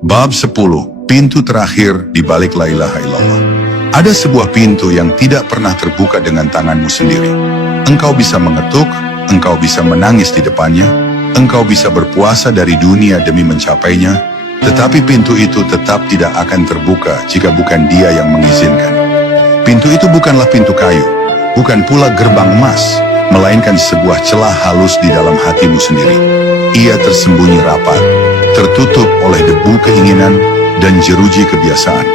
Bab 10. Pintu terakhir di balik la ilaha illallah. Ada sebuah pintu yang tidak pernah terbuka dengan tanganmu sendiri. Engkau bisa mengetuk, engkau bisa menangis di depannya, engkau bisa berpuasa dari dunia demi mencapainya, tetapi pintu itu tetap tidak akan terbuka jika bukan Dia yang mengizinkan. Pintu itu bukanlah pintu kayu, bukan pula gerbang emas, melainkan sebuah celah halus di dalam hatimu sendiri. Ia tersembunyi rapat, tertutup oleh debu keinginan dan jeruji kebiasaan.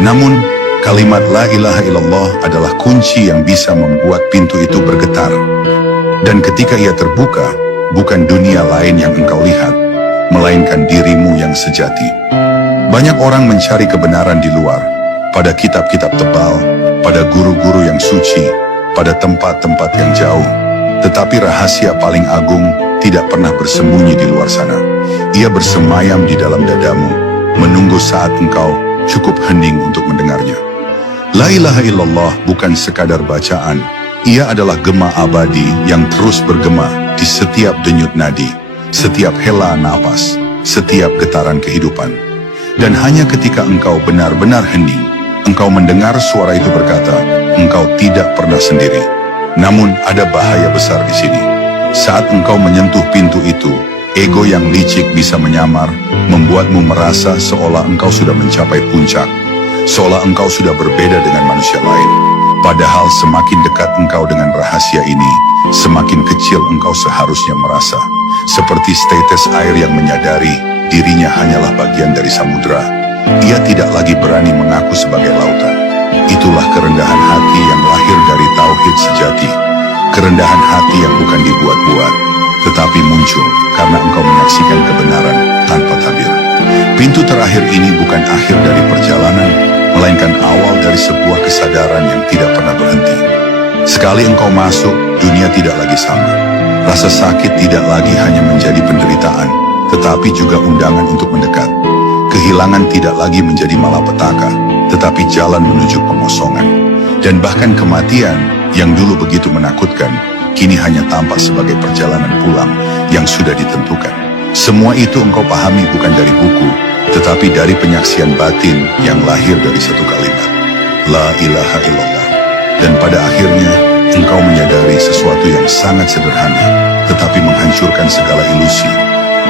Namun, kalimat la ilaha illallah adalah kunci yang bisa membuat pintu itu bergetar. Dan ketika ia terbuka, bukan dunia lain yang engkau lihat, melainkan dirimu yang sejati. Banyak orang mencari kebenaran di luar, pada kitab-kitab tebal, pada guru-guru yang suci, pada tempat-tempat yang jauh. Tetapi rahasia paling agung tidak pernah bersembunyi di luar sana. Ia bersemayam di dalam dadamu, menunggu saat engkau cukup hening untuk mendengarnya. La ilaha illallah bukan sekadar bacaan. Ia adalah gema abadi yang terus bergema di setiap denyut nadi, setiap hela nafas, setiap getaran kehidupan. Dan hanya ketika engkau benar-benar hening, engkau mendengar suara itu berkata, engkau tidak pernah sendiri. Namun ada bahaya besar di sini. Saat engkau menyentuh pintu itu, ego yang licik bisa menyamar, membuatmu merasa seolah engkau sudah mencapai puncak, seolah engkau sudah berbeda dengan manusia lain. Padahal semakin dekat engkau dengan rahasia ini, semakin kecil engkau seharusnya merasa. Seperti setetes air yang menyadari dirinya hanyalah bagian dari samudera. Ia tidak lagi berani mengaku sebagai lautan. Itulah kerendahan hati yang lahir dari tauhid sejati. Kerendahan hati yang bukan dibuat-buat, tetapi muncul karena engkau menyaksikan kebenaran tanpa tabir. Pintu terakhir ini bukan akhir dari perjalanan, melainkan awal dari sebuah kesadaran yang tidak pernah berhenti. Sekali engkau masuk, dunia tidak lagi sama. Rasa sakit tidak lagi hanya menjadi penderitaan, tetapi juga undangan untuk mendekat. Kehilangan tidak lagi menjadi malapetaka, tetapi jalan menuju pengosongan. Dan bahkan kematian yang dulu begitu menakutkan, kini hanya tampak sebagai perjalanan pulang yang sudah ditentukan. Semua itu engkau pahami bukan dari buku, tetapi dari penyaksian batin yang lahir dari satu kalimat, La ilaha illallah. Dan pada akhirnya, engkau menyadari sesuatu yang sangat sederhana, tetapi menghancurkan segala ilusi.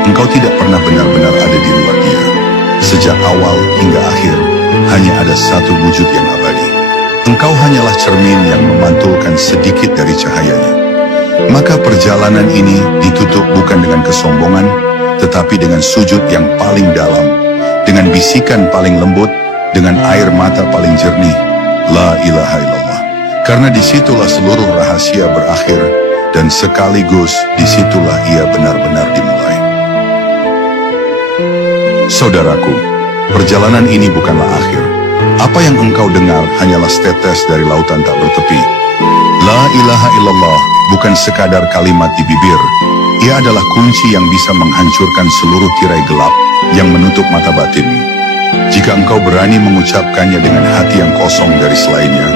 Engkau tidak pernah benar-benar ada di luar Dia. Sejak awal hingga akhir, hanya ada satu wujud yang abadi. Engkau hanyalah cermin yang memantulkan sedikit dari cahayanya. Maka perjalanan ini ditutup bukan dengan kesombongan, tetapi dengan sujud yang paling dalam, dengan bisikan paling lembut, dengan air mata paling jernih, La ilaha illallah. Karena disitulah seluruh rahasia berakhir, dan sekaligus disitulah ia benar-benar dimulai. Saudaraku, perjalanan ini bukanlah akhir. Apa yang engkau dengar hanyalah setetes dari lautan tak bertepi. La ilaha illallah bukan sekadar kalimat di bibir. Ia adalah kunci yang bisa menghancurkan seluruh tirai gelap yang menutup mata batinmu. Jika engkau berani mengucapkannya dengan hati yang kosong dari selainnya,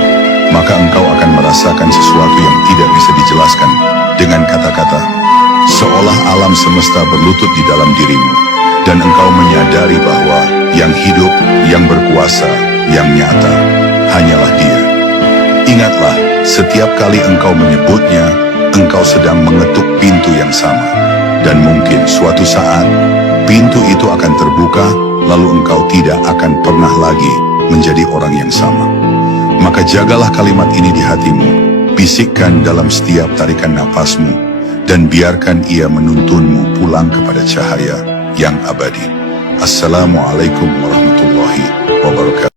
maka engkau akan merasakan sesuatu yang tidak bisa dijelaskan dengan kata-kata. Seolah alam semesta berlutut di dalam dirimu, dan engkau menyadari bahwa yang hidup, yang berkuasa, yang nyata, hanyalah Dia. Ingatlah, setiap kali engkau menyebutnya, engkau sedang mengetuk pintu yang sama. Dan mungkin suatu saat, pintu itu akan terbuka, lalu engkau tidak akan pernah lagi menjadi orang yang sama. Maka jagalah kalimat ini di hatimu, bisikkan dalam setiap tarikan nafasmu, dan biarkan ia menuntunmu pulang kepada cahaya yang abadi. Assalamualaikum warahmatullahi wabarakatuh.